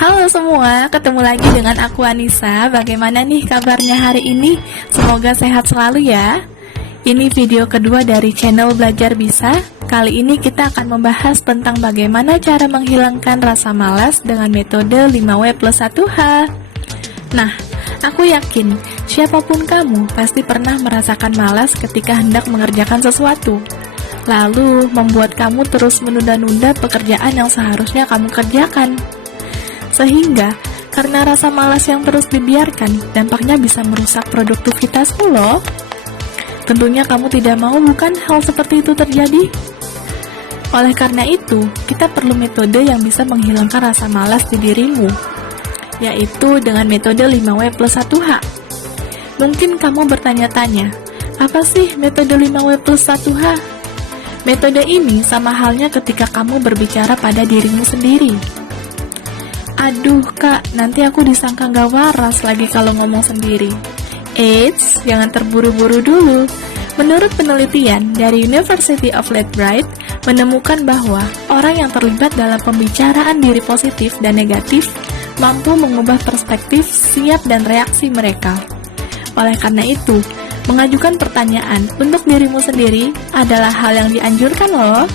Halo semua, ketemu lagi dengan aku Anissa. Bagaimana nih kabarnya hari ini? Semoga sehat selalu ya. Ini video kedua dari channel Belajar Bisa. Kali ini kita akan membahas tentang bagaimana cara menghilangkan rasa malas dengan metode 5W+1H. Nah, aku yakin siapapun kamu pasti pernah merasakan malas ketika hendak mengerjakan sesuatu, lalu membuat kamu terus menunda-nunda pekerjaan yang seharusnya kamu kerjakan. Sehingga, karena rasa malas yang terus dibiarkan, dampaknya bisa merusak produktivitasmu loh. Tentunya kamu tidak mau bukan hal seperti itu terjadi? Oleh karena itu, kita perlu metode yang bisa menghilangkan rasa malas di dirimu, yaitu dengan metode 5W+1H. Mungkin kamu bertanya-tanya, apa sih metode 5W+1H? Metode ini sama halnya ketika kamu berbicara pada dirimu sendiri. Aduh kak, nanti aku disangka gak waras lagi kalau ngomong sendiri. Eits, jangan terburu-buru dulu. Menurut penelitian dari University of Leadbright, menemukan bahwa orang yang terlibat dalam pembicaraan diri positif dan negatif mampu mengubah perspektif, siap dan reaksi mereka. Oleh karena itu, mengajukan pertanyaan untuk dirimu sendiri adalah hal yang dianjurkan loh.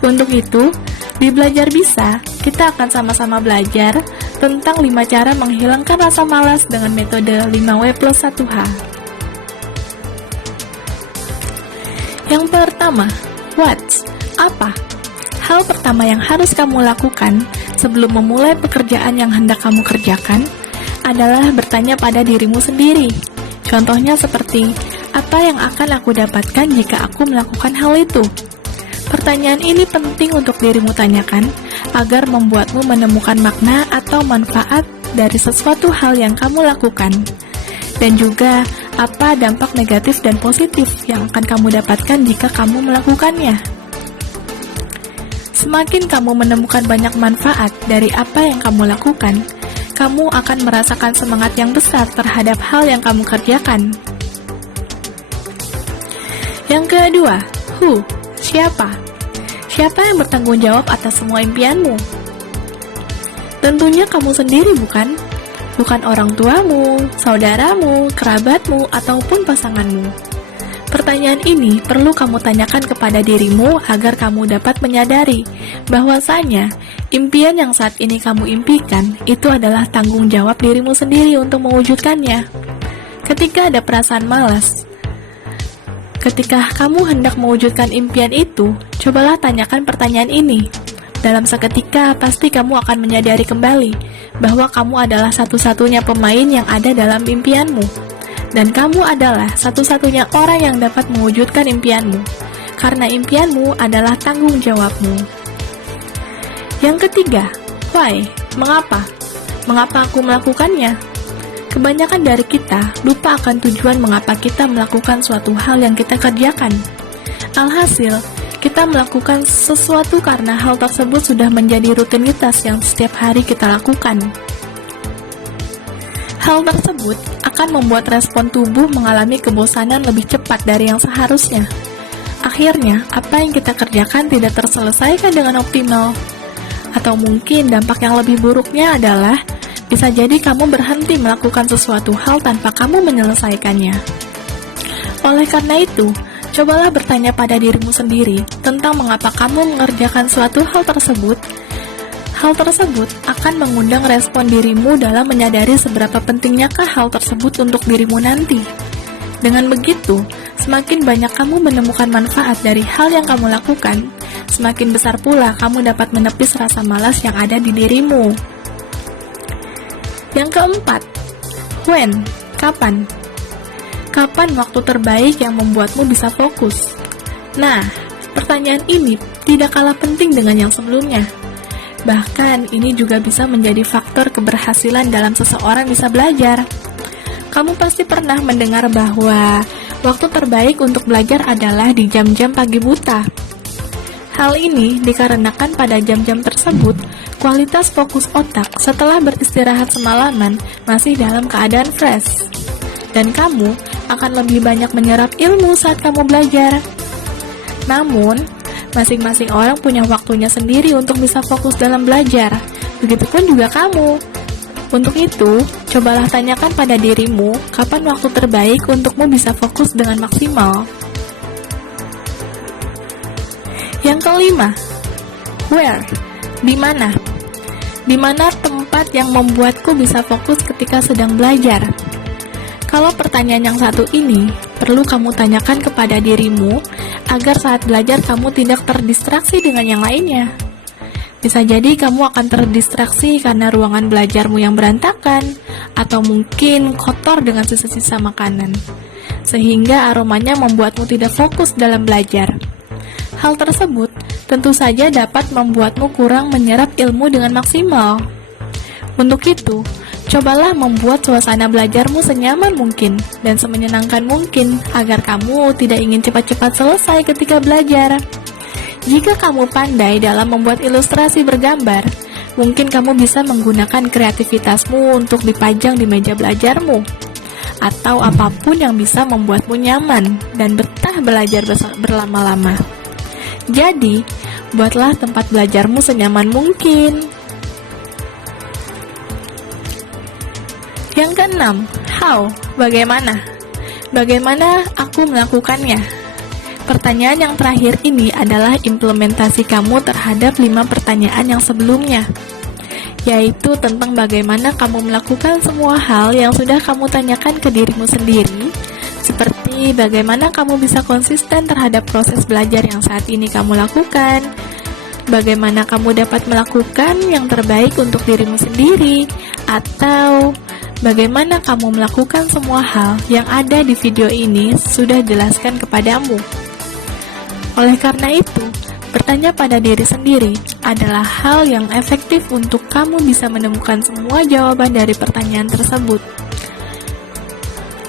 Untuk itu, di Belajar Bisa, kita akan sama-sama belajar tentang 5 cara menghilangkan rasa malas dengan metode 5W+1H. Yang pertama, what? Apa? Hal pertama yang harus kamu lakukan sebelum memulai pekerjaan yang hendak kamu kerjakan adalah bertanya pada dirimu sendiri. Contohnya seperti, apa yang akan aku dapatkan jika aku melakukan hal itu? Pertanyaan ini penting untuk dirimu tanyakan agar membuatmu menemukan makna atau manfaat dari sesuatu hal yang kamu lakukan, dan juga apa dampak negatif dan positif yang akan kamu dapatkan jika kamu melakukannya. Semakin kamu menemukan banyak manfaat dari apa yang kamu lakukan, kamu akan merasakan semangat yang besar terhadap hal yang kamu kerjakan. Yang kedua, who? Siapa? Siapa yang bertanggung jawab atas semua impianmu? Tentunya kamu sendiri bukan? Bukan orang tuamu, saudaramu, kerabatmu, ataupun pasanganmu. Pertanyaan ini perlu kamu tanyakan kepada dirimu agar kamu dapat menyadari bahwasanya impian yang saat ini kamu impikan itu adalah tanggung jawab dirimu sendiri untuk mewujudkannya. Ketika ada perasaan malas, ketika kamu hendak mewujudkan impian itu, cobalah tanyakan pertanyaan ini. Dalam seketika, pasti kamu akan menyadari kembali bahwa kamu adalah satu-satunya pemain yang ada dalam impianmu. Dan kamu adalah satu-satunya orang yang dapat mewujudkan impianmu, karena impianmu adalah tanggung jawabmu. Yang ketiga, why? Mengapa? Mengapa aku melakukannya? Kebanyakan dari kita lupa akan tujuan mengapa kita melakukan suatu hal yang kita kerjakan. Alhasil, kita melakukan sesuatu karena hal tersebut sudah menjadi rutinitas yang setiap hari kita lakukan. Hal tersebut akan membuat respon tubuh mengalami kebosanan lebih cepat dari yang seharusnya. Akhirnya, apa yang kita kerjakan tidak terselesaikan dengan optimal. Atau mungkin dampak yang lebih buruknya adalah bisa jadi kamu berhenti melakukan sesuatu hal tanpa kamu menyelesaikannya. Oleh karena itu, cobalah bertanya pada dirimu sendiri tentang mengapa kamu mengerjakan suatu hal tersebut. Hal tersebut akan mengundang respon dirimu dalam menyadari seberapa pentingnyakah hal tersebut untuk dirimu nanti. Dengan begitu, semakin banyak kamu menemukan manfaat dari hal yang kamu lakukan, semakin besar pula kamu dapat menepis rasa malas yang ada di dirimu. Yang keempat, when? Kapan? Kapan waktu terbaik yang membuatmu bisa fokus? Nah, pertanyaan ini tidak kalah penting dengan yang sebelumnya. Bahkan, ini juga bisa menjadi faktor keberhasilan dalam seseorang bisa belajar. Kamu pasti pernah mendengar bahwa waktu terbaik untuk belajar adalah di jam-jam pagi buta. Hal ini dikarenakan pada jam-jam tersebut, kualitas fokus otak setelah beristirahat semalaman masih dalam keadaan fresh. Dan kamu akan lebih banyak menyerap ilmu saat kamu belajar. Namun, masing-masing orang punya waktunya sendiri untuk bisa fokus dalam belajar. Begitupun juga kamu. Untuk itu, cobalah tanyakan pada dirimu kapan waktu terbaik untukmu bisa fokus dengan maksimal. Yang kelima, where? Di mana? Di mana tempat yang membuatku bisa fokus ketika sedang belajar? Kalau pertanyaan yang satu ini perlu kamu tanyakan kepada dirimu agar saat belajar kamu tidak terdistraksi dengan yang lainnya. Bisa jadi kamu akan terdistraksi karena ruangan belajarmu yang berantakan, atau mungkin kotor dengan sisa-sisa makanan, sehingga aromanya membuatmu tidak fokus dalam belajar. Hal tersebut tentu saja dapat membuatmu kurang menyerap ilmu dengan maksimal. Untuk itu, cobalah membuat suasana belajarmu senyaman mungkin dan semenyenangkan mungkin agar kamu tidak ingin cepat-cepat selesai ketika belajar. Jika kamu pandai dalam membuat ilustrasi bergambar, mungkin kamu bisa menggunakan kreativitasmu untuk dipajang di meja belajarmu, atau apapun yang bisa membuatmu nyaman dan betah belajar berlama-lama. Jadi, buatlah tempat belajarmu senyaman mungkin. Yang keenam, how? Bagaimana? Bagaimana aku melakukannya? Pertanyaan yang terakhir ini adalah implementasi kamu terhadap 5 pertanyaan yang sebelumnya, yaitu tentang bagaimana kamu melakukan semua hal yang sudah kamu tanyakan ke dirimu sendiri, seperti bagaimana kamu bisa konsisten terhadap proses belajar yang saat ini kamu lakukan, bagaimana kamu dapat melakukan yang terbaik untuk dirimu sendiri, atau bagaimana kamu melakukan semua hal yang ada di video ini sudah jelaskan kepadamu. Oleh karena itu, bertanya pada diri sendiri adalah hal yang efektif untuk kamu bisa menemukan semua jawaban dari pertanyaan tersebut.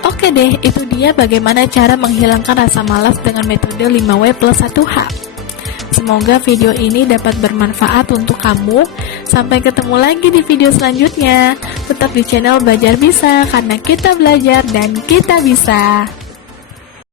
Oke deh, itu dia bagaimana cara menghilangkan rasa malas dengan metode 5W+1H. Semoga video ini dapat bermanfaat untuk kamu. Sampai ketemu lagi di video selanjutnya. Tetap di channel Belajar Bisa, karena kita belajar dan kita bisa.